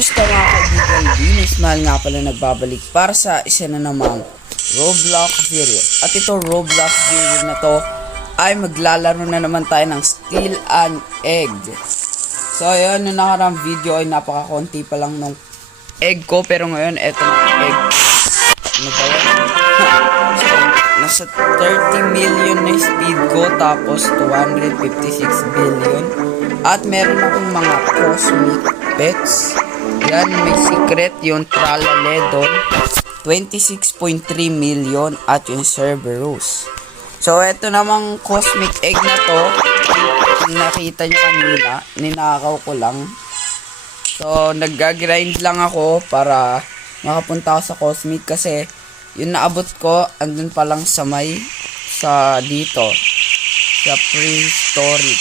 Kamusta mga kaibigan? Venus Mahal nga pala nagbabalik para sa isa na namang Roblox video. At ito Roblox video na to ay maglalaro na naman tayo ng Steal an Egg. So ayun, nung nakarang video ay napakakonti pa lang nung egg ko, pero ngayon eto ng egg. Ano ba yan? So, nasa 30 million na speed ko, tapos 256 billion. At meron akong mga cosmic pets. Yan, may secret yung Tralaledon, 26.3 million, at yung Cerberus. So, eto namang cosmic egg na to, nakita nyo kanina, ninakaw ko lang. So, nag-grind lang ako para makapunta ako sa cosmic kasi yung naabot ko, andun pa lang sa dito, sa prehistoric.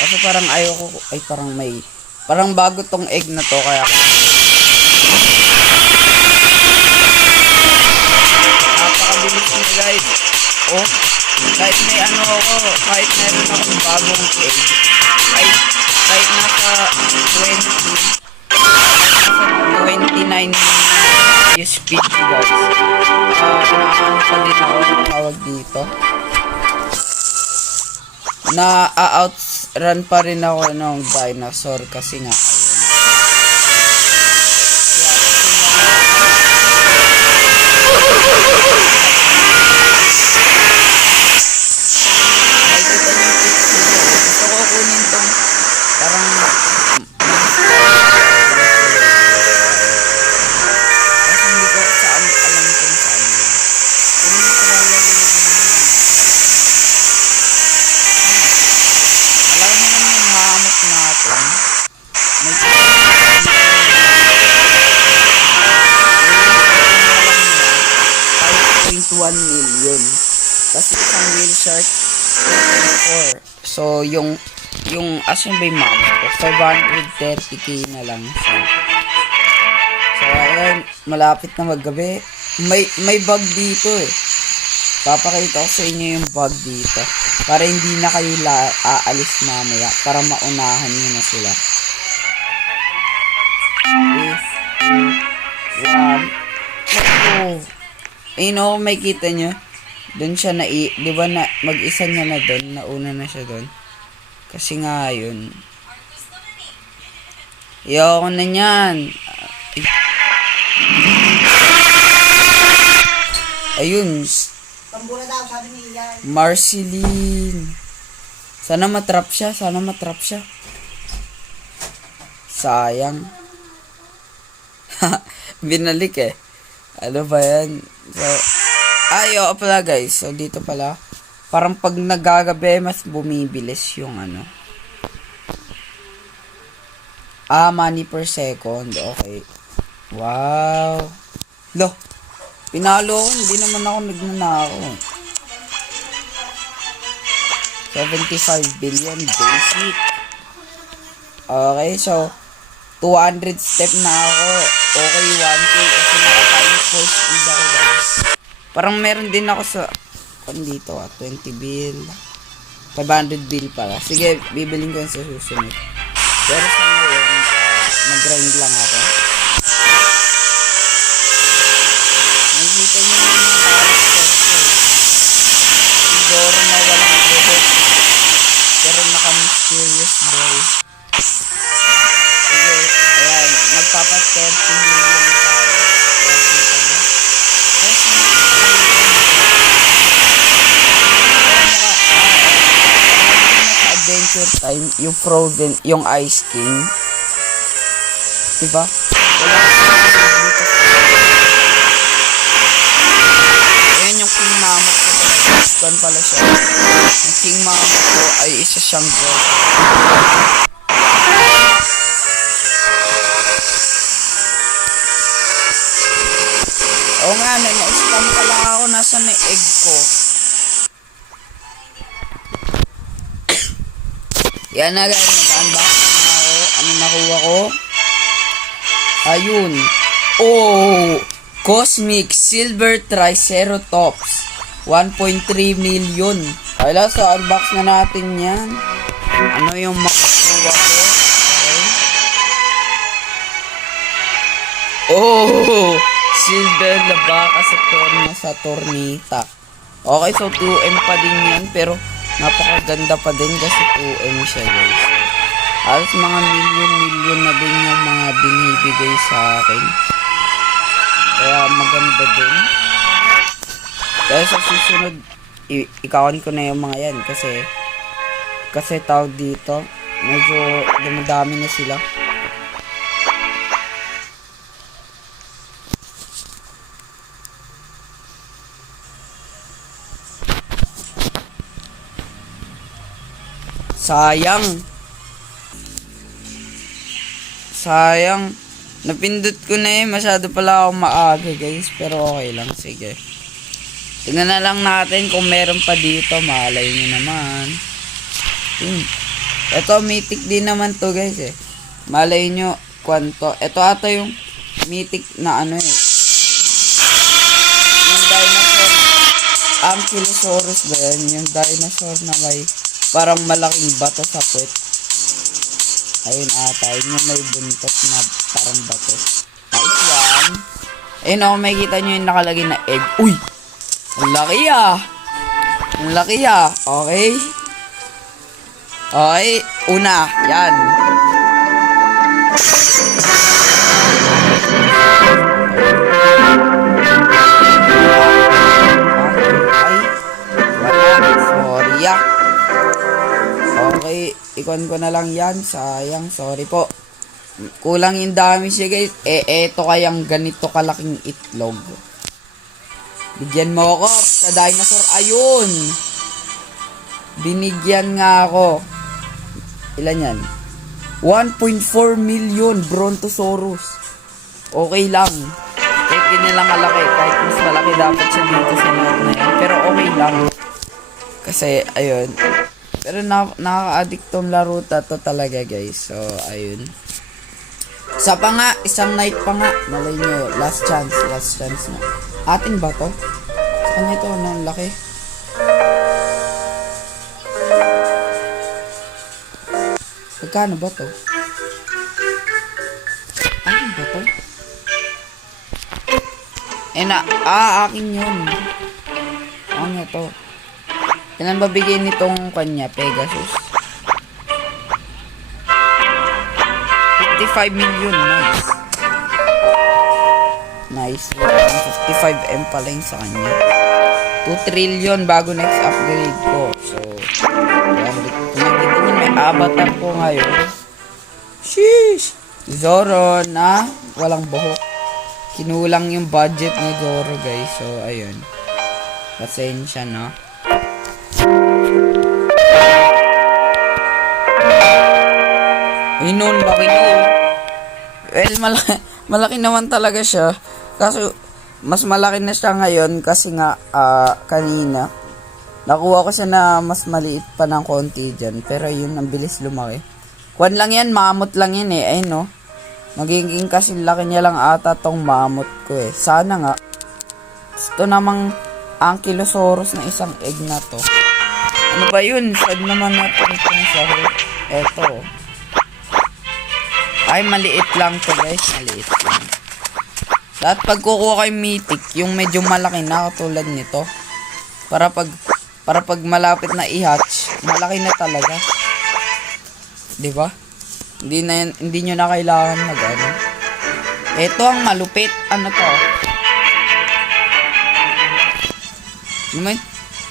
Kasi parang ayoko, ay parang bago tong egg na to, kaya napakabilis na guys. Oh, kahit may kahit meron akong bagong egg, ay kahit nasa 29 yung speed guys. Nakakano pa din ako, tawag dito, outrun pa rin ako ng dinosaur kasi nga gusto ko kunin tong parang kasi hindi ko alam kung saan yun. Alam mo naman yung mahamot natin. May 5.1 million. Kasi isang whale shark 4. So yung asan ba yung mamot ko? 530k na lang siya. So ayun, malapit na maggabi. May bug dito eh. Papakita ko sa inyo yung bug dito para hindi na kayo aalis mamaya, para maunahan nyo na sila. 3, 2, 1, let's go. Ayun o, may kita nyo doon siya di ba na mag-isa niya na doon, nauna na siya doon kasi nga yun, ayoko na nyan. Ayun, Marceline. Sana matrap siya. Sayang. Binalik eh. Ano ba yan? So, oo pala guys. So, dito pala. Parang pag nagagabi, mas bumibilis yung money per second. Okay. Wow. Lo. Pinalo ko, hindi naman ako nagnanako. 75 billion basic. Okay, so 200 step na ako. Okay, 1k kasi naka-time for speed ako guys. Parang meron din ako sa dito 20 bill. 500 bill pala. Sige, bibilin ko sa susunod. Pero sa ngayon, mag-grind lang ako. Nakikita nyo naman yung character ko. Siguro na walang buhok, pero naka-mysterious boy. Sige, ayan, magpapa-30 million tayo. Ayan, kita nyo. Adventure time, yung Frozen, yung Ice King. Diba? Ayan yung King Mammoth ko pala. Saan pala siya? Yung King Mammoth ko ay isa siyang gold. Oo nga, na-spam pala ako. Nasa na egg ko. Yan na guys, nag-unbox na ako. Ano nakuha ko? Ayun. Oh! Cosmic Silver Triceratops. 1.3 million. Kaya sa unbox na natin yan. Ano yung makukuha ko? Okay. Oh! Silver na baka sa Tornita. Okay, so 2M pa din yan, pero napakaganda pa din kasi 2M siya, guys. Halos mga million na din yung mga binibigay sa akin. Kaya maganda din. Kaya sa susunod, ikawan ko na yung mga yan kasi tawag dito, medyo dumadami na sila. Sayang. Napindot ko na masyado pala ako maaga, guys. Pero okay lang, sige. Tingnan na lang natin kung meron pa dito. Malay nyo naman. Ito, mythic din naman to, guys, eh. Malay nyo, kwanto. Ito ata yung mythic na ano, eh. Yung dinosaur. Ankylosaurus ba yan? Yung dinosaur na may parang malaking bato sa puwet. Ayun ata, yun yung may buntot na parang bato. Nice one. Ayun ako, makikita nyo yung nakalagay na egg. Uy! Ang laki ah! Ang laki ah! Okay? Okay, una, yan. Sorry ah. Okay, ikon ko na lang yan. Sayang, sorry po. Kulang yung dami siya, guys. Eto kayang ganito kalaking itlog. Bigyan mo ako sa dinosaur. Ayun! Binigyan nga ako. Ilan yan? 1.4 million Brontosaurus. Okay lang. Kahit ganyan lang kalaki. Kahit mas malaki dapat siya dito sa note na yan. Pero okay lang. Kasi, ayun. Pero nakaka-addict tong laro to talaga, guys. So, ayun. Isa pa nga, isang night pa nga. Malay nyo, last chance na. Atin ba to? Ano ito? Ang laki. Magkano ba to? Atin ba to? Akin yun. Ano to? Kailan ba bigay nitong kanya, Pegasus? 55 million, nice. Nice. 55M pa lang sa kanya. 2 trillion bago next upgrade ko. So, kung nakita nyo may avatar ko ngayon. Sheesh! Zoro na walang buhok. Kinulang yung budget ni Zoro, guys. So, ayun. Pasensya na. Noon laki no. Well, malaki naman talaga siya. Kaso, mas malaki na siya ngayon kasi nga, kanina, nakuha ko siya na mas maliit pa ng konti dyan. Pero yun, ang bilis lumaki. Kwan lang yan, mamut lang yan eh. Ayun no. Magiging kasi laki niya lang ata tong mamut ko eh. Sana nga. Ito namang Ankylosaurus na isang egg na to. Ano ba yun? Sad naman natin itong sa eto. Ay, maliit lang to, guys. Maliit lang. Dapat pag kukuha kayo mythic, yung medyo malaki na katulad nito. Para pag malapit na i-hatch, malaki na talaga. 'Di ba? Hindi nyo na kailangan mag-ano. Ito ang malupit. Ano to? Naman,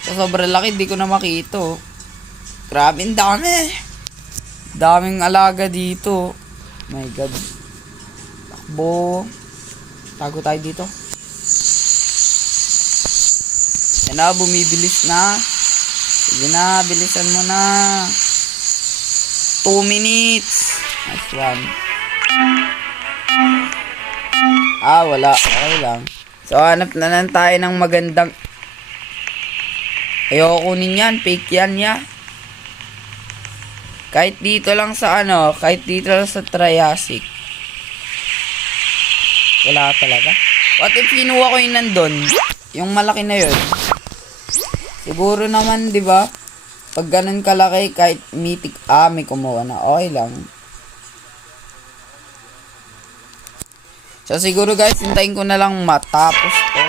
sa sobrang laki, di ko na makita. Grabe, ang dami. Daming alaga dito. My God. Takbo. Tago tayo dito. Yan na, bumibilis na. Sige na, bilisan mo na. 2 minutes. Nice one. Wala. Okay lang. So, hanap na lang tayo ng magandang... Ayoko kunin yan. Fake yan ya. Kahit dito lang sa kahit dito lang sa Triassic. Wala talaga. What if kinuha ko yung nandun? Yung malaki na yun. Siguro naman, di ba? Pag ganun kalaki, kahit mythic, may kumuha na. Okay lang. So, siguro guys, hintayin ko na lang matapos to.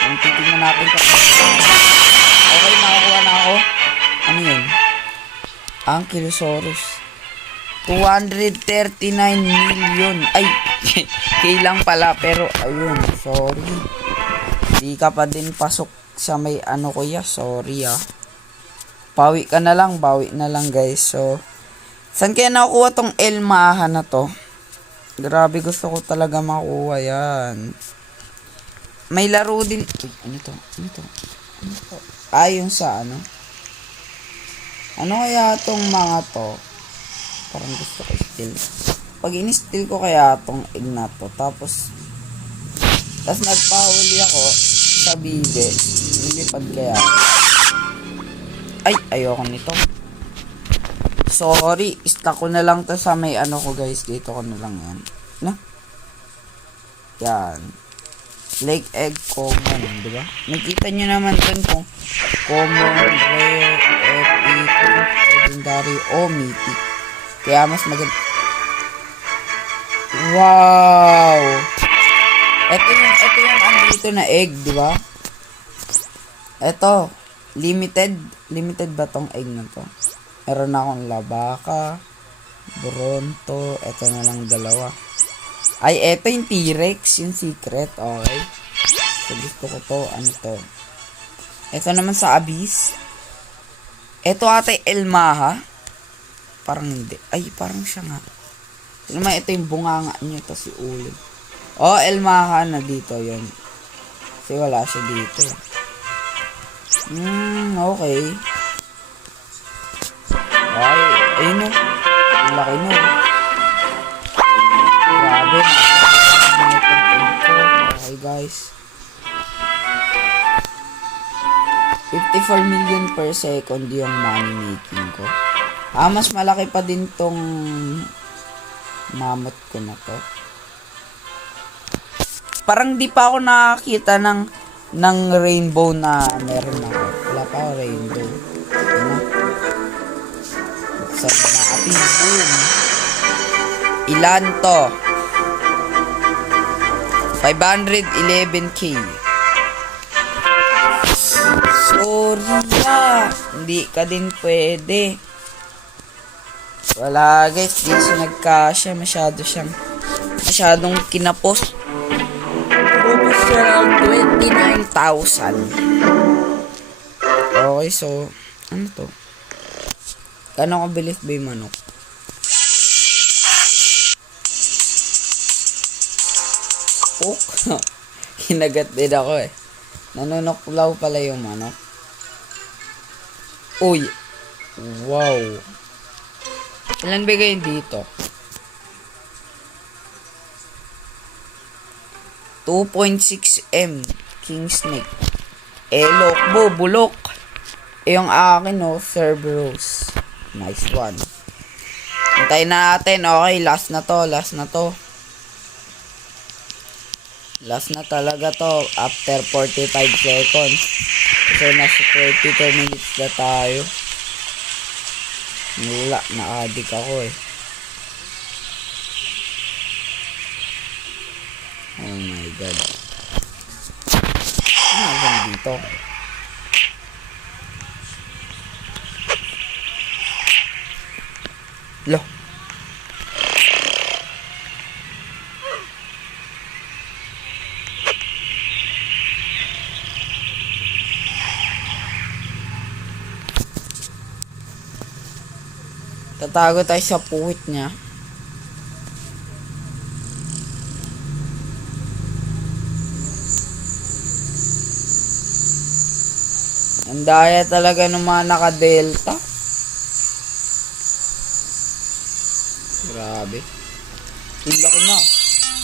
Kung titignan natin okay, nakakuha na ako. Ano yun? Ankylosaurus. 239 million. Ay, K lang pala. Pero, ayun, sorry. Di ka pa din pasok sa may ano kuya. Sorry Bawi na lang guys. So, saan kaya nakukuha tong Elmaha na to? Grabe, gusto ko talaga makuha yan. May laro din. Uy, ano to? Yung sa ano? Ano kaya tong mga to? Parang gusto ko steal. Pag in-steal ko kaya tong egg na to. Tapos nagpahuli ako sa bide. Nilipad kaya. Ay, ayoko nito. Sorry, stuck ko na lang to sa may ano ko guys. Dito ko na lang yan. Na? Yan. Lake egg common, di ba? Nakita nyo naman dun kung common, rare, epic, legendary, o mythic. Kaya mas maganda. Wow! Ito yung ano dito na egg, di ba? Ito, limited ba tong egg na to? Meron akong labaka, bronto, ito na lang dalawa. Ay, eto yung T-Rex, yung secret, okay. So, gusto ko to, ano to. Ito naman sa Abyss. Ito ata yung Elmaha. Parang hindi. Ay, parang siya nga. Naman, ito yung bunganga niya, to si Uling. Oh, Elmaha na dito, yun. Kasi wala siya dito. Okay. Ay, ayun o. Ang laki no. Grabe. Okay guys. 54 million per second yung money making ko. Mas malaki pa din tong mammoth ko na to. Parang di pa ako nakakita ng rainbow na meron ako. Wala pa ako rainbow. Ano? Buksan na natin. Boom. Ilan to? 511k. Sorry hindi ka din pwede. Wala guys, di siya nagkasya. Masyadong kinapos. Ubus siya ng 29,000. Okay, so ano to? Gano'ng kabilis ba yung manok? Kinagat din ako eh. Nanunoklaw pala yung manok. Uy. Wow. Ilan bigay dito? 2.6M. King Snake. Lokbo, bulok. Yung akin Cerberus. Nice one. Hintayin natin. Okay, last na to. Last na talaga to after 45 seconds. Kasi nasa 32 minutes na tayo. Wala, na-addict ako eh. Oh my god. Ano ba dito? Lo. Tatago tayo sa puwit niya. Ang daya talaga ng mga naka-delta. Grabe. Ang laki na.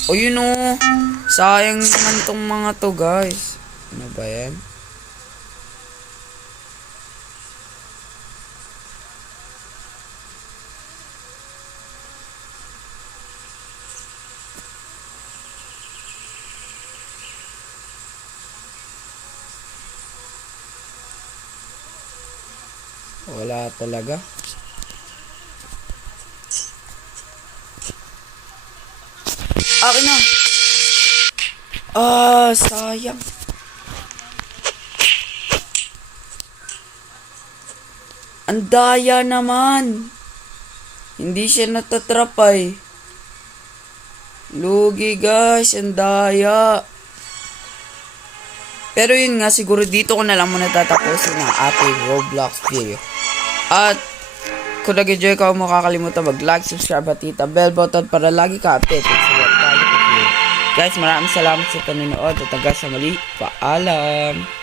O yun o. Sayang naman tong mga to guys. Ano ba yan? Wala talaga. Akin na. Sayang. Ang daya naman. Hindi siya natatrap ay. Lugi guys, ang daya. Pero yun nga, siguro dito ko na lang muna tatapusin ang ating Roblox video. At kung nag-enjoy ka, huwag mo kakalimutan mag-like, subscribe at hit ang bell button para lagi ka updated sa what tayo. Guys, maraming salamat sa panonood at hanggang sa muli. Paalam!